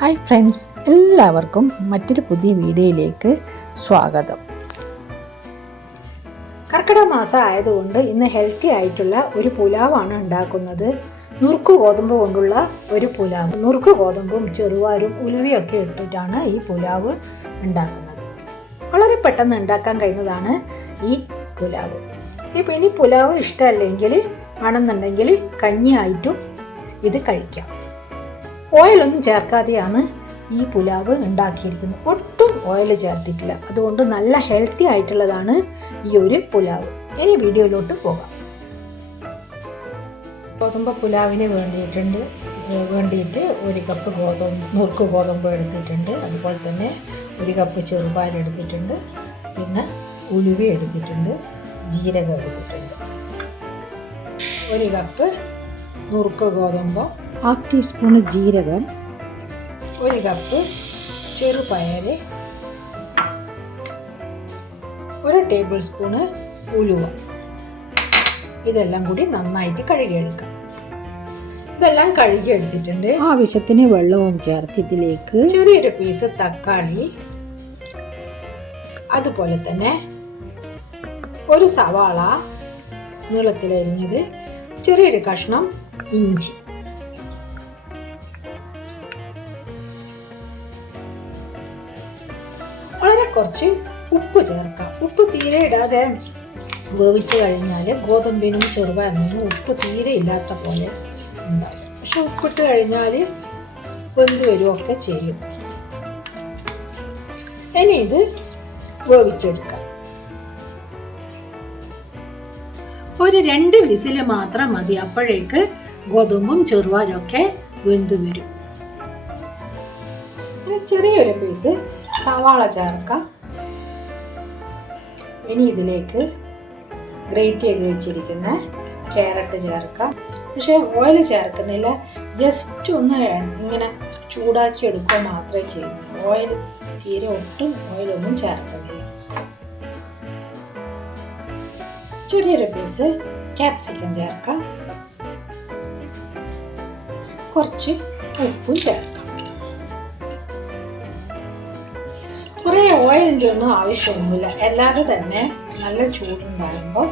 Hi friends, എല്ലാവർക്കും മറ്റൊരു പുതിയ വീഡിയോയിലേക്ക് സ്വാഗതം. കർക്കിടക മാസം ആയതുകൊണ്ട് ഇന്ന് ഹെൽത്തി ആയിട്ടുള്ള ഒരു പുലാവാണ് ഉണ്ടാക്കുന്നത്. നുറുക്ക് ഗോതമ്പ് കൊണ്ടുള്ള ഒരു പുലാവ്. നുറുക്ക് ഗോതമ്പും ചെറുവാരും ഉലുവയൊക്കെ ഇട്ടിട്ടാണ് ഈ പുലാവ് ഉണ്ടാക്കുന്നത്. വളരെ പെട്ടെന്ന് ഉണ്ടാക്കാൻ കഴിയുന്നതാണ് ഈ പുലാവ്. ഇനി പുലാവ് ഇഷ്ടമല്ലെങ്കിൽ ആണെന്നുണ്ടെങ്കിൽ കഞ്ഞിയായിട്ടും ഇത് കഴിക്കാം. ഓയിലൊന്നും ചേർക്കാതെയാണ് ഈ പുലാവ് ഉണ്ടാക്കിയിരിക്കുന്നത്. ഒട്ടും ഓയിൽ ചേർത്തിട്ടില്ല. അതുകൊണ്ട് നല്ല ഹെൽത്തി ആയിട്ടുള്ളതാണ് ഈ ഒരു പുലാവ്. ഇനി വീഡിയോയിലോട്ട് പോകാം. ഗോതമ്പ് പുലാവിന് വേണ്ടിയിട്ട് 1 കപ്പ് നുറുക്ക് ഗോതമ്പ് എടുത്തിട്ടുണ്ട്. അതുപോലെ തന്നെ 1 കപ്പ് ചെറുപാൽ എടുത്തിട്ടുണ്ട്. പിന്നെ ഉലുവ എടുത്തിട്ടുണ്ട്, ജീരകം എടുത്തിട്ടുണ്ട്. 1 കപ്പ് നുറുക്ക് ഗോതമ്പ്, 1/2 ടീസ്പൂൺ ജീരകം, 1 കപ്പ് ചെറുപയർ, 1 ടേബിൾ സ്പൂണ് ഉലുവ. ഇതെല്ലാം കൂടി നന്നായിട്ട് കഴുകിയെടുക്കാം. ഇതെല്ലാം കഴുകിയെടുത്തിട്ടുണ്ട്. ആവശ്യത്തിന് വെള്ളവും ചേർത്ത് ഇതിലേക്ക് ചെറിയൊരു പീസ് തക്കാളി, അതുപോലെ തന്നെ 1 സവാള നീളത്തിലരിഞ്ഞത്, ചെറിയൊരു കഷ്ണം ഇഞ്ചി, വളരെ കുറച്ച് ഉപ്പ് ചേർക്കാം. ഉപ്പ് തീരെ ഇടാതെ വേവിച്ച് കഴിഞ്ഞാൽ ഗോതമ്പിനും ചെറുപയറിനും ഉപ്പ് തീരെ ഇല്ലാത്ത പോലെ ഉണ്ടാകും. പക്ഷെ ഉപ്പിട്ട് കഴിഞ്ഞാൽ വെന്ത് വരുമൊക്കെ ചെയ്യും. ഇനി ഇത് വേവിച്ചെടുക്കാം. ഒരു 2 വിസിൽ മാത്രം മതി. അപ്പോഴേക്ക് ഗോതമ്പും ചെറുപയറൊക്കെ വെന്ത് വരും. ചെറിയൊരു പീസ് സവാള ചേർക്കാം. ഇനി ഇതിലേക്ക് ഗ്രേറ്റ് ചെയ്ത് വെച്ചിരിക്കുന്ന ക്യാരറ്റ് ചേർക്കാം. പക്ഷേ ഓയിൽ ചേർക്കുന്നില്ല. ജസ്റ്റ് ഒന്ന് ഇങ്ങനെ ചൂടാക്കി എടുക്കുക മാത്രമേ ചെയ്യുന്നു. ഓയിൽ തീരെ ഒട്ടും ഓയിലൊന്നും ചേർക്കുന്നില്ല. ചെറിയൊരു പീസ് ക്യാപ്സിക്കം ചേർക്കാം. കുറച്ച് ഉപ്പും ചേർക്കാം. കുറേ ഓയിലിൻ്റെ ഒന്നും ആവശ്യമൊന്നുമില്ല. അല്ലാതെ തന്നെ നല്ല ചൂടുണ്ടാകുമ്പോൾ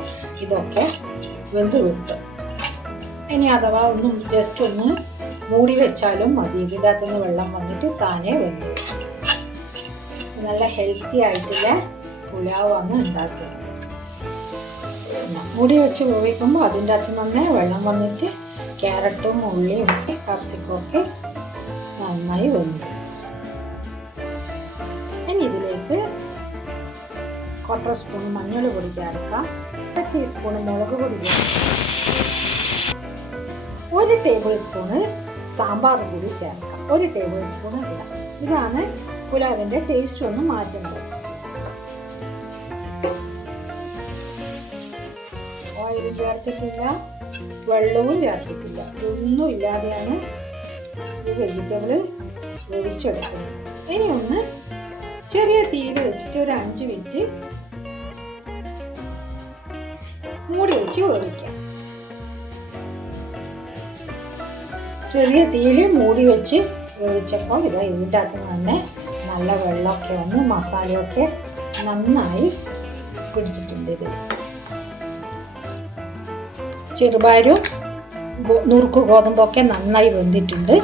ഇതൊക്കെ വെന്ത് കിട്ടും. ഇനി അഥവാ ജസ്റ്റ് ഒന്ന് മൂടി വെച്ചാലും മതി. ഇതിൻ്റെ അകത്തുനിന്ന് വെള്ളം വന്നിട്ട് താനേ വെന്ത് കിട്ടും. നല്ല ഹെൽത്തി ആയിട്ടുള്ള പുലാവാണ് ഉണ്ടാക്കുന്നത്. മൂടി വെച്ച് വേവിക്കുമ്പോൾ അതിൻ്റെ അകത്ത് നന്നേ വെള്ളം വന്നിട്ട് ക്യാരറ്റും ഉള്ളിയും കാപ്സിക്കും ഒക്കെ നന്നായി വെന്തു. ഇനി ഇതിലേക്ക് 1/4 സ്പൂൺ മഞ്ഞൾപ്പൊടി ചേർക്കാം. 1 ടീസ്പൂൺ മുളക് പൊടി ചേർക്കാം. 1 ടേബിൾ സ്പൂണ് സാമ്പാർ പൊടി ചേർക്കാം. 1 ടേബിൾ സ്പൂൺ ഇടാം. ഇതാണ് പുലാവിൻ്റെ ടേസ്റ്റ് ഒന്ന് മാറ്റുന്നത്. ഓയിൽ ചേർത്തിട്ടില്ല, വെള്ളവും ചേർത്തിട്ടില്ല. ഒന്നും ഇല്ലാതെയാണ് ഈ വെജിറ്റബിൾ വേവിച്ചെടുക്കുന്നത്. ഇനി ഒന്ന് ചെറിയ തീയിൽ വെച്ചിട്ട് ഒരു 5 മിനിറ്റ് മൂടി വെച്ച് വേവിക്കാം. ചെറിയ തീയിൽ മൂടി വെച്ച് വേവിച്ചപ്പോൾ ഇതിൻ്റെ അകത്ത് തന്നെ നല്ല വെള്ളമൊക്കെ വന്ന് മസാലയൊക്കെ നന്നായി പിടിച്ചിട്ടുണ്ട്. ഇതിൽ ചെറുപയറും നുറുക്ക് ഗോതമ്പൊക്കെ നന്നായി വെന്തിട്ടുണ്ട്.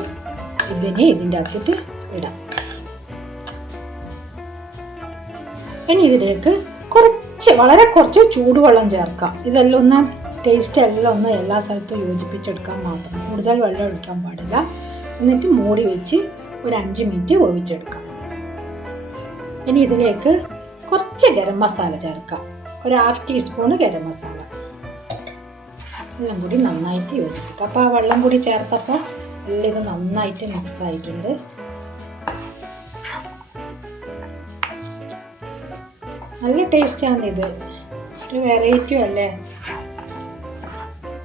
ഇതിൻ്റെ അകത്തിട്ട് ഇടാം. ഇനി ഇതിലേക്ക് വളരെ കുറച്ച് ചൂടുവെള്ളം ചേർക്കാം. ഇതെല്ലാം ഒന്ന് ടേസ്റ്റ് എല്ലാം ഒന്ന് എല്ലാ സ്ഥലത്തും യോജിപ്പിച്ചെടുക്കാൻ മാത്രം. കൂടുതൽ വെള്ളം ഒഴിക്കാൻ പാടില്ല. എന്നിട്ട് മൂടി വെച്ച് ഒരു 5 മിനിറ്റ് വേവിച്ചെടുക്കാം. ഇനി ഇതിലേക്ക് കുറച്ച് ഗരം മസാല ചേർക്കാം. ഒരു 1/2 ടീസ്പൂൺ ഗരം മസാല. എല്ലാം കൂടി നന്നായിട്ട് യോജിപ്പിക്കാം. അപ്പോൾ ആ വെള്ളം കൂടി ചേർത്തപ്പോൾ എല്ലാം ഇത് നന്നായിട്ട് മിക്സ് ആയിട്ടുണ്ട്. നല്ല ടേസ്റ്റാണ് ഇത്. ഒരു വെറൈറ്റി അല്ലേ.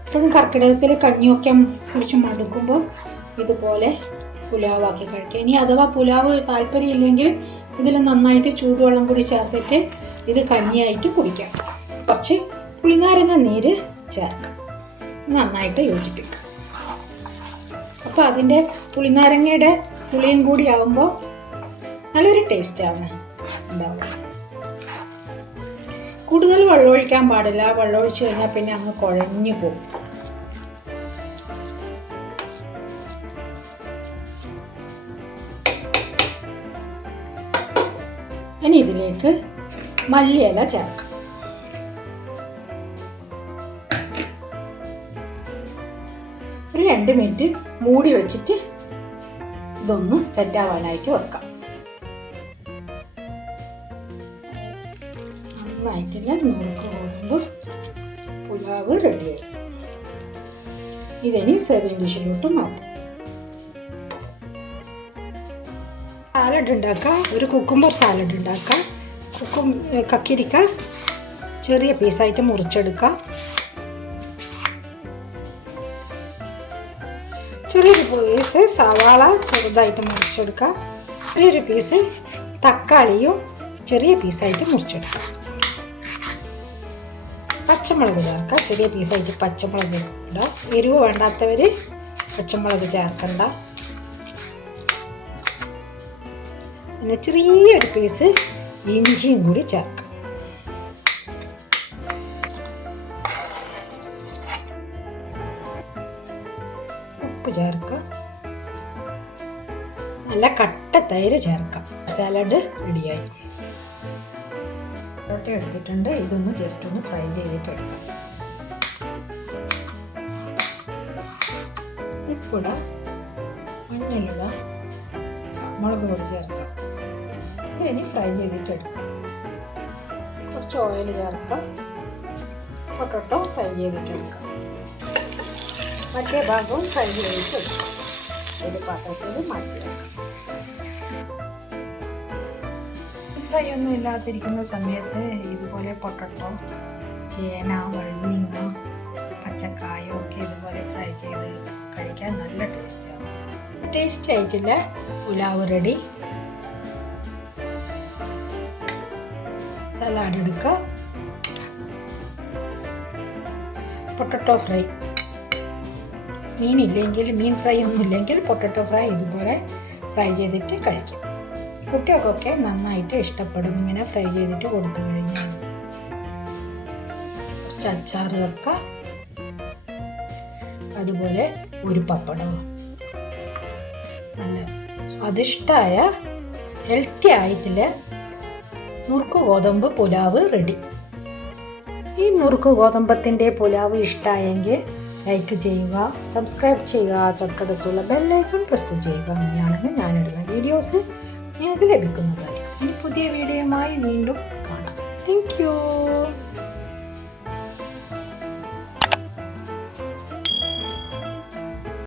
ഇപ്പോഴും കർക്കിടകത്തിൽ കഞ്ഞിയൊക്കെ കുടിച്ച് മടുക്കുമ്പോൾ ഇതുപോലെ പുലാവാക്കി കഴിക്കുക. ഇനി അഥവാ പുലാവ് താല്പര്യമില്ലെങ്കിൽ ഇതിൽ നന്നായിട്ട് ചൂടുവെള്ളം കൂടി ചേർത്തിട്ട് ഇത് കഞ്ഞിയായിട്ട് കുടിക്കാം. കുറച്ച് പുളിനാരങ്ങ നീര് ചേർക്കാം. നന്നായിട്ട് യോജിപ്പിക്കാം. അപ്പോൾ അതിൻ്റെ പുളിനാരങ്ങയുടെ പുളിയും കൂടി ആകുമ്പോൾ നല്ലൊരു ടേസ്റ്റാണ് ഉണ്ടാവുക. കൂടുതൽ വെള്ളമൊഴിക്കാൻ പാടില്ല. വെള്ളമൊഴിച്ച് കഴിഞ്ഞാൽ പിന്നെ അങ്ങ് കുഴഞ്ഞു പോകും. ഇനി ഇതിലേക്ക് മല്ലിയില ചേർക്കാം. ഒരു 2 മിനിറ്റ് മൂടി വെച്ചിട്ട് ഇതൊന്ന് സെറ്റാവാനായിട്ട് വെക്കാം. നന്നായിട്ടില്ല നുറുക്ക് ഗോതമ്പ് പുലാവ് റെഡിയായി. ഇതിനി സെർവിങ് ഡിഷിലോട്ട് മാറ്റാം. സാലഡ് ഉണ്ടാക്കാം. ഒരു കുക്കുംബർ സാലഡ് ഉണ്ടാക്കാം. കക്കിരിക്ക ചെറിയ പീസായിട്ട് മുറിച്ചെടുക്കാം. ചെറിയൊരു പീസ് സവാള ചെറുതായിട്ട് മുറിച്ചെടുക്കാം. ചെറിയൊരു പീസ് തക്കാളിയും ചെറിയ പീസായിട്ട് മുറിച്ചെടുക്കാം. പച്ചമുളക് ചേർക്കാം. ചെറിയ പീസായിട്ട് പച്ചമുളക് ഇടാം. എരിവ് വേണ്ടാത്തവർ പച്ചമുളക് ചേർക്കണ്ട. പിന്നെ ചെറിയൊരു പീസ് ഇഞ്ചിയും കൂടി ചേർക്കാം. ഉപ്പ് ചേർക്കാം. നല്ല കട്ട തൈര് ചേർക്കാം. സാലഡ് റെഡിയായി. പൊറോട്ട എടുത്തിട്ടുണ്ട്. ഇതൊന്ന് ജസ്റ്റ് ഒന്ന് ഫ്രൈ ചെയ്തിട്ട് എടുക്കാം. ഉപ്പിട, മഞ്ഞളിട, മുളക് പൊടി ചേർക്കാം. ഇതിനി ഫ്രൈ ചെയ്തിട്ട് എടുക്കാം. കുറച്ച് ഓയിൽ ചേർക്കാം. പൊട്ടറ്റോ ഫ്രൈ ചെയ്തിട്ട് എടുക്കാം. മറ്റേ ഭാഗവും ഫ്രൈ ചെയ്തിട്ട് എടുക്കാം. ഒരു പാത്രത്തിൽ മാറ്റി വെക്കാം. ഫ്രൈ ഒന്നും ഇല്ലാതിരിക്കുന്ന സമയത്ത് ഇതുപോലെ പൊട്ടറ്റോ, ചേന, വഴുതനങ്ങ, പച്ചക്കായ ഒക്കെ ഇതുപോലെ ഫ്രൈ ചെയ്ത് കഴിക്കാൻ നല്ല ടേസ്റ്റാണ്. ടേസ്റ്റ് ആയിട്ടില്ല പുലാവ് റെഡി. സലാഡ് എടുക്കുക. പൊട്ടറ്റോ ഫ്രൈ, മീൻ ഫ്രൈ ഒന്നും ഇല്ലെങ്കിൽ പൊട്ടറ്റോ ഫ്രൈ ഇതുപോലെ ഫ്രൈ ചെയ്തിട്ട് കഴിക്കും. കുട്ടികൾക്കൊക്കെ നന്നായിട്ട് ഇഷ്ടപ്പെടും ഇങ്ങനെ ഫ്രൈ ചെയ്തിട്ട് കൊടുത്തു കഴിഞ്ഞാൽ. കുറച്ച് അച്ചാർ വെക്കാം. അതുപോലെ ഒരു പപ്പടവും. നല്ല സ്വാദിഷ്ടമായ ഹെൽത്തി ആയിട്ടുള്ള നുറുക്ക് ഗോതമ്പ് പുലാവ് റെഡി. ഈ നുറുക്ക് ഗോതമ്പത്തിൻ്റെ പുലാവ് ഇഷ്ടമായെങ്കിൽ ലൈക്ക് ചെയ്യുക, സബ്സ്ക്രൈബ് ചെയ്യുക, തൊട്ടടുത്തുള്ള ബെല്ലൈക്കൺ പ്രസ് ചെയ്യുക. അങ്ങനെയാണെങ്കിൽ ഞാനിടുന്ന വീഡിയോസ് നിങ്ങൾക്ക് ലഭിക്കുന്നതായിരിക്കും. ഇനി പുതിയ വീഡിയോയുമായി വീണ്ടും കാണാം. Thank you.